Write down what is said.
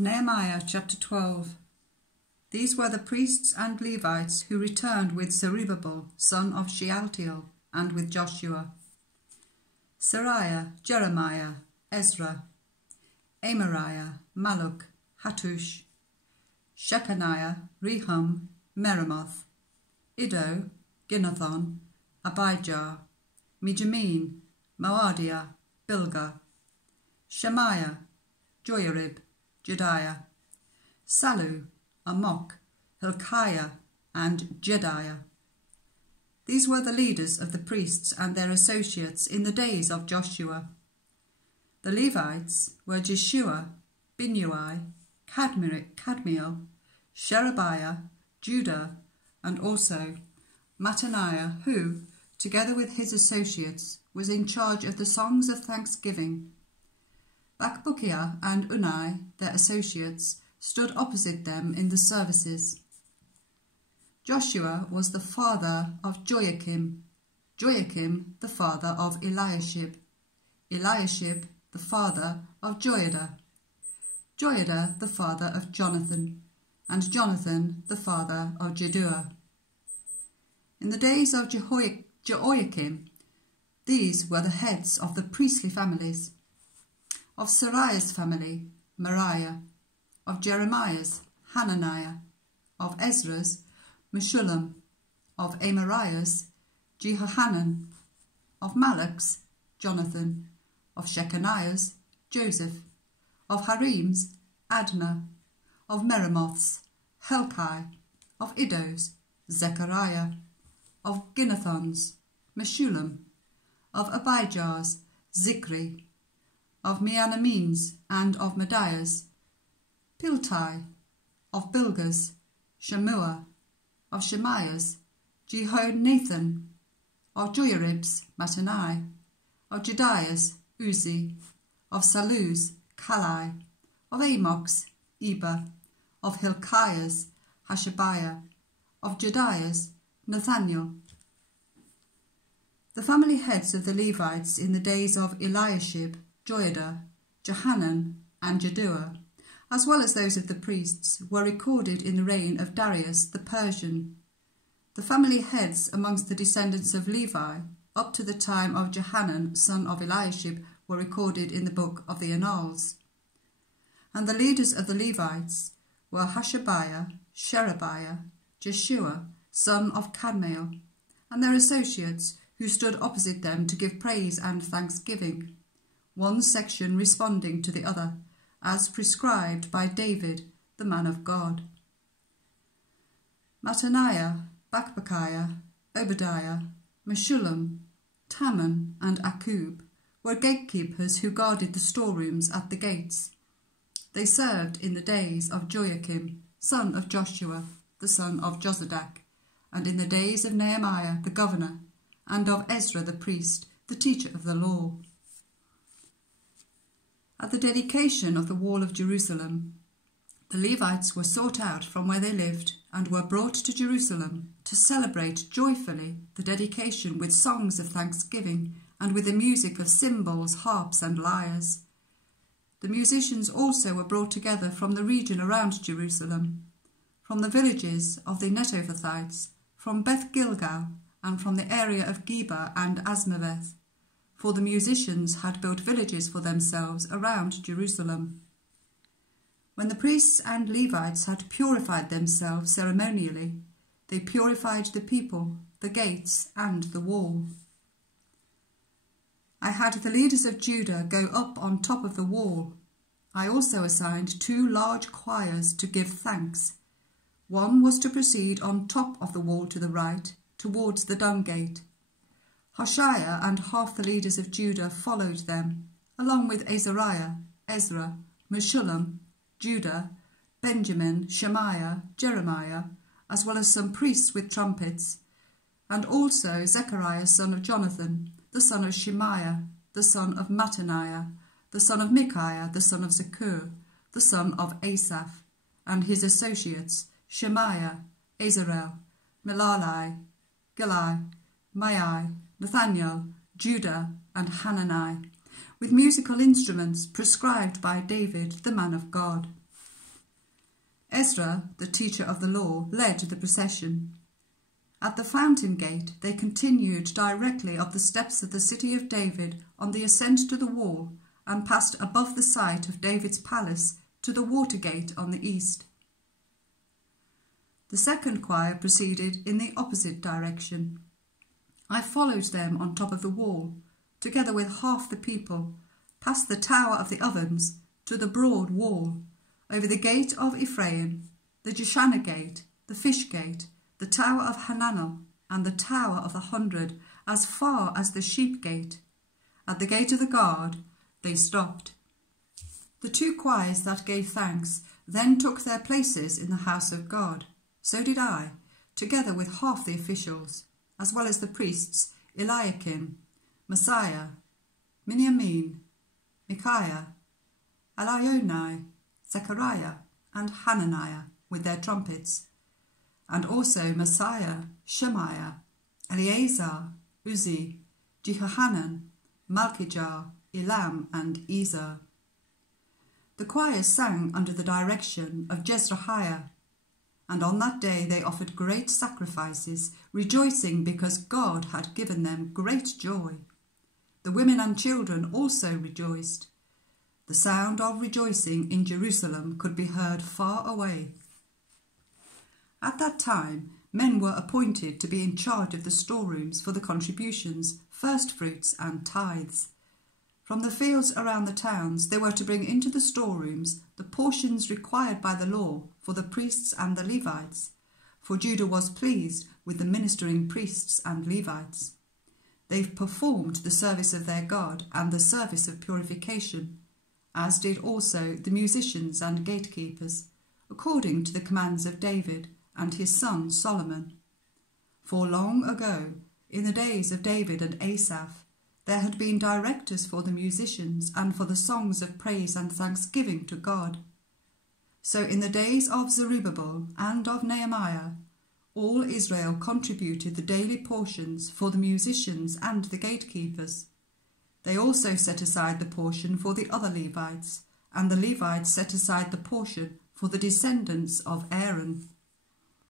Nehemiah chapter 12. These were the priests and Levites who returned with Zerubbabel, son of Shealtiel, and with Joshua: Seraiah, Jeremiah, Ezra, Amariah, Malluch, Hattush, Shechaniah, Rehum, Meremoth, Iddo, Ginnathon, Abijah, Mijamin, Moadiah, Bilgah, Shemaiah, Joiarib, Jediah, Sallu, Amok, Hilkiah, and Jediah. These were the leaders of the priests and their associates in the days of Joshua. The Levites were Jeshua, Binnui, Kadmiel, Sherebiah, Judah, and also Mattaniah, who, together with his associates, was in charge of the songs of thanksgiving. Bakbukiah and Unai, their associates, stood opposite them in the services. Joshua was the father of Joachim, Joachim the father of Eliashib, Eliashib the father of Joiada, Joiada the father of Jonathan, and Jonathan the father of Jeduah. In the days of Joachim, these were the heads of the priestly families: of Seraiah's family, Meriah; of Jeremiah's, Hananiah; of Ezra's, Meshullam; of Amariah's, Jehohanan; of Malluch's, Jonathan; of Shechaniah's, Joseph; of Harim's, Adnah; of Meremoth's, Helkai; of Iddo's, Zechariah; of Ginnathon's, Meshullam; of Abijah's, Zikri; of Mianamin's and of Medaiah's, Piltai; of Bilgah's, Shemua; of Shemaiah's, Jehonathan; of Joiarib's, Mattanai; of Jediah's, Uzi; of Sallu's, Kalai; of Amok's, Eber; of Hilkiah's, Hashabiah; of Jediah's, Nathaniel. The family heads of the Levites in the days of Eliashib, Joiada, Johanan, and Jeduah, as well as those of the priests, were recorded in the reign of Darius the Persian. The family heads amongst the descendants of Levi, up to the time of Johanan, son of Eliashib, were recorded in the book of the Annals. And the leaders of the Levites were Hashabiah, Sherebiah, Jeshua, son of Kadmiel, and their associates, who stood opposite them to give praise and thanksgiving, one section responding to the other, as prescribed by David, the man of God. Mattaniah, Bakbukiah, Obadiah, Meshullam, Taman, and Akkub were gatekeepers who guarded the storerooms at the gates. They served in the days of Joachim, son of Joshua, the son of Jozadak, and in the days of Nehemiah the governor, and of Ezra the priest, the teacher of the law. At the dedication of the wall of Jerusalem, the Levites were sought out from where they lived and were brought to Jerusalem to celebrate joyfully the dedication with songs of thanksgiving and with the music of cymbals, harps, and lyres. The musicians also were brought together from the region around Jerusalem, from the villages of the Netophathites, from Beth Gilgal, and from the area of Geba and Asmaveth, for the musicians had built villages for themselves around Jerusalem. When the priests and Levites had purified themselves ceremonially, they purified the people, the gates, and the wall. I had the leaders of Judah go up on top of the wall. I also assigned 2 large choirs to give thanks. One was to proceed on top of the wall to the right, towards the dung gate. Hoshea and half the leaders of Judah followed them, along with Azariah, Ezra, Meshullam, Judah, Benjamin, Shemaiah, Jeremiah, as well as some priests with trumpets, and also Zechariah son of Jonathan, the son of Shemaiah, the son of Mattaniah, the son of Micaiah, the son of Zakur, the son of Asaph, and his associates, Shemaiah, Azarel, Milalai, Gilai, Maai, Nathaniel, Judah, and Hanani, with musical instruments prescribed by David, the man of God. Ezra, the teacher of the law, led the procession. At the fountain gate they continued directly up the steps of the city of David on the ascent to the wall and passed above the site of David's palace to the water gate on the east. The second choir proceeded in the opposite direction. I followed them on top of the wall, together with half the people, past the tower of the ovens to the broad wall, over the gate of Ephraim, the Jeshanah gate, the fish gate, the tower of Hananel, and the tower of the 100, as far as the sheep gate. At the gate of the guard they stopped. The two choirs that gave thanks then took their places in the house of God. So did I, together with half the officials, as well as the priests Eliakim, Messiah, Miniamin, Micaiah, Elionai, Zechariah, and Hananiah with their trumpets, and also Messiah, Shemaiah, Eleazar, Uzzi, Jehohanan, Malchijah, Elam, and Ezer. The choirs sang under the direction of Jezrahiah, and on that day they offered great sacrifices, rejoicing because God had given them great joy. The women and children also rejoiced. The sound of rejoicing in Jerusalem could be heard far away. At that time, men were appointed to be in charge of the storerooms for the contributions, firstfruits, and tithes. From the fields around the towns, they were to bring into the storerooms the portions required by the law for the priests and the Levites, for Judah was pleased with the ministering priests and Levites. They performed the service of their God and the service of purification, as did also the musicians and gatekeepers, according to the commands of David and his son Solomon. For long ago, in the days of David and Asaph, there had been directors for the musicians and for the songs of praise and thanksgiving to God. So in the days of Zerubbabel and of Nehemiah, all Israel contributed the daily portions for the musicians and the gatekeepers. They also set aside the portion for the other Levites, and the Levites set aside the portion for the descendants of Aaron.